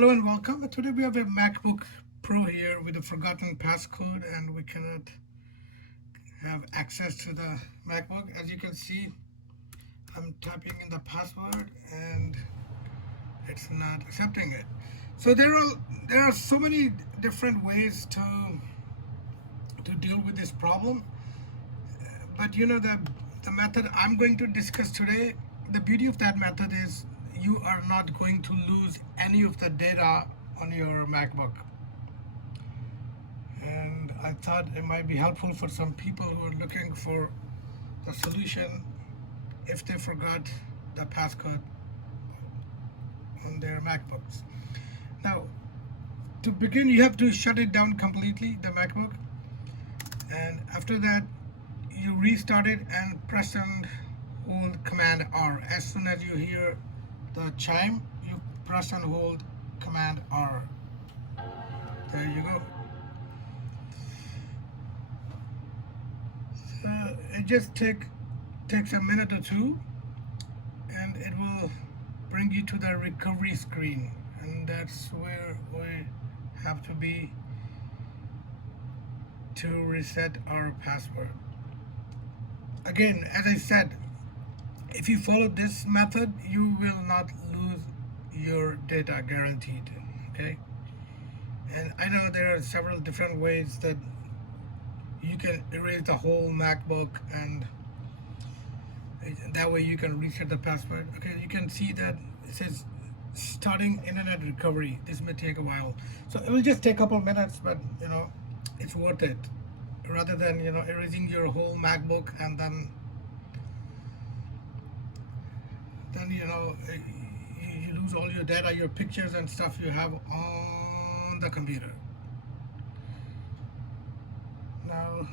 Hello and welcome. Today we have a MacBook Pro here with a forgotten passcode and we cannot have access to the MacBook. As you can see, I'm typing in the password and it's not accepting it. So there are so many different ways to deal with this problem. But you know the method I'm going to discuss today, the beauty of that method is you are not going to lose any of the data on your MacBook. And I thought it might be helpful for some people who are looking for the solution if they forgot the passcode on their MacBooks. Now, to begin, you have to shut it down completely, the MacBook, and after that, you restart it and press and hold Command R. As soon as you hear the chime, you press and hold Command R. There you go. It just takes a minute or two, and it will bring you to the recovery screen, and that's where we have to be to reset our password. Again, as I said, if you follow this method, you will not lose your data, guaranteed. Okay, and I know there are several different ways that you can erase the whole MacBook, and that way you can reset the password. Okay, you can see that it says starting internet recovery. This may take a while, so it will just take a couple minutes, but it's worth it rather than erasing your whole MacBook and then you lose all your data, your pictures and stuff you have on the computer. Now,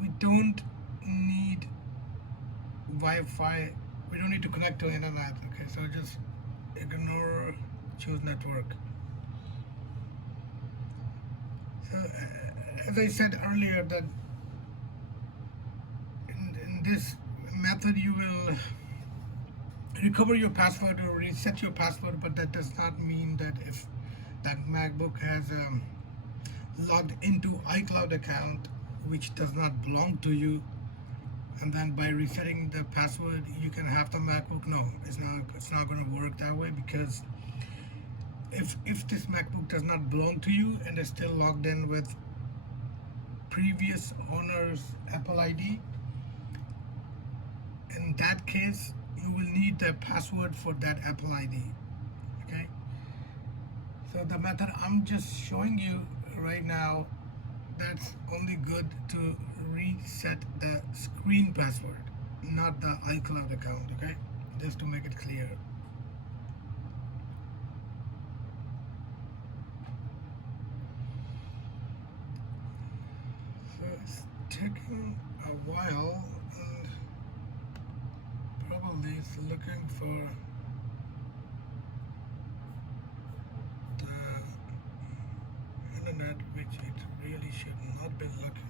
we don't need Wi-Fi. We don't need to connect to internet. Okay, so just ignore, choose network. So, as I said earlier, that in this method you will recover your password or reset your password, but that does not mean that if that MacBook has logged into iCloud account which does not belong to you, and then by resetting the password you can have the MacBook. No, it's not going to work that way, because if this MacBook does not belong to you and is still logged in with previous owner's Apple ID, in that case you will need the password for that Apple ID. Okay, so the method I'm just showing you right now, that's only good to reset the screen password, not the iCloud account. Okay, just to make it clear. So it's taking a while, and probably it's looking for the internet, which it really should not be looking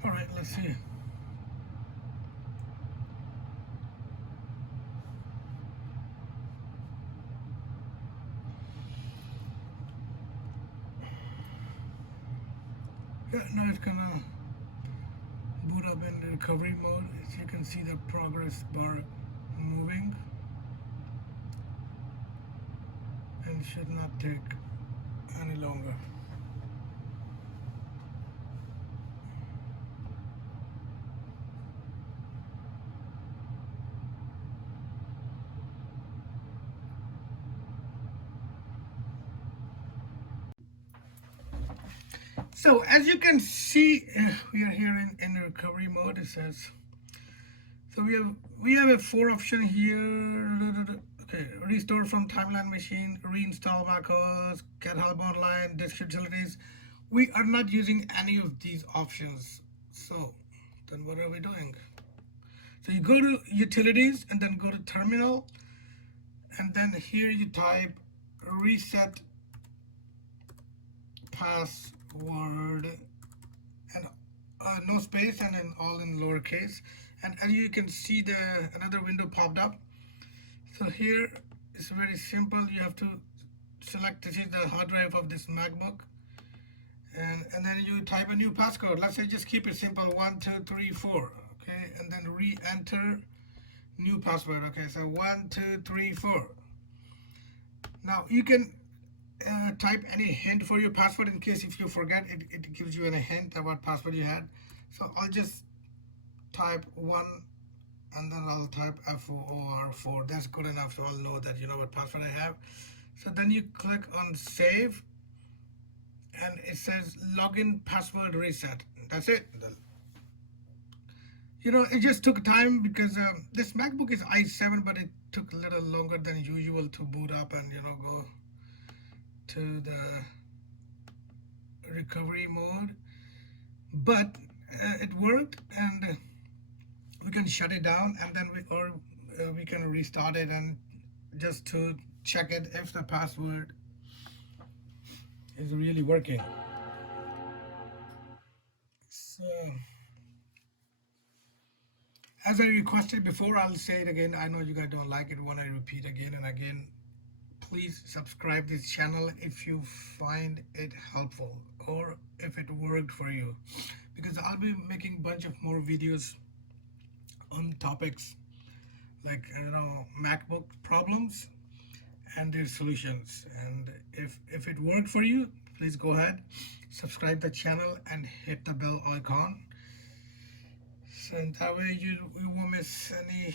for. Alright, let's see. Yeah, now it's gonna boot up in recovery mode. As you can see, the progress bar moving, and should not take any longer. So as you can see, we are here in recovery mode. It says, so we have a 4 option here. Okay, restore from timeline machine, reinstall macOS, get help online, disk utilities. We are not using any of these options. So then what are we doing? So you go to utilities and then go to terminal, and then here you type reset password, and no space, and then all in lowercase, And as you can see, another window popped up. So here it's very simple. You have to select, this is the hard drive of this MacBook, and then you type a new passcode. Let's say just keep it simple, 1234. Okay, and then re-enter new password. Okay, so 1234. Now you can type any hint for your password in case if you forget, it gives you a hint about password you had. So I'll just type 1 and then I'll type FOR4. That's good enough, so I'll know that you know what password I have. So then you click on save and it says login password reset. That's it. You know, it just took time because this MacBook is i7, but it took a little longer than usual to boot up and you know go to the recovery mode. But it worked, and we can shut it down, and then we can restart it and just to check it if the password is really working. So as I requested before, I'll say it again. I know you guys don't like it when I repeat again and again. Please subscribe this channel if you find it helpful or if it worked for you, because I'll be making a bunch of more videos on topics like you know MacBook problems and their solutions. And if it worked for you, please go ahead, subscribe the channel and hit the bell icon, so that way you won't miss any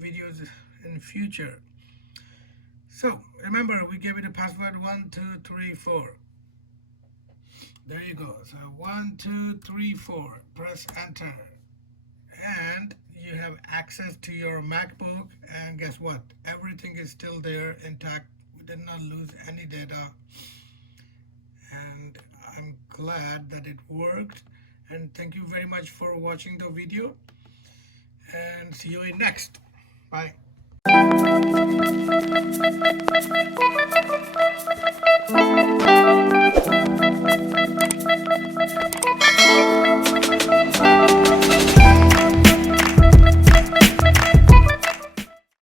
videos in future. So remember, we gave it a password 1234. There you go. So 1234, press enter, and you have access to your MacBook. And guess what, everything is still there intact. We did not lose any data, and I'm glad that it worked. And thank you very much for watching the video, and see you in next. Bye.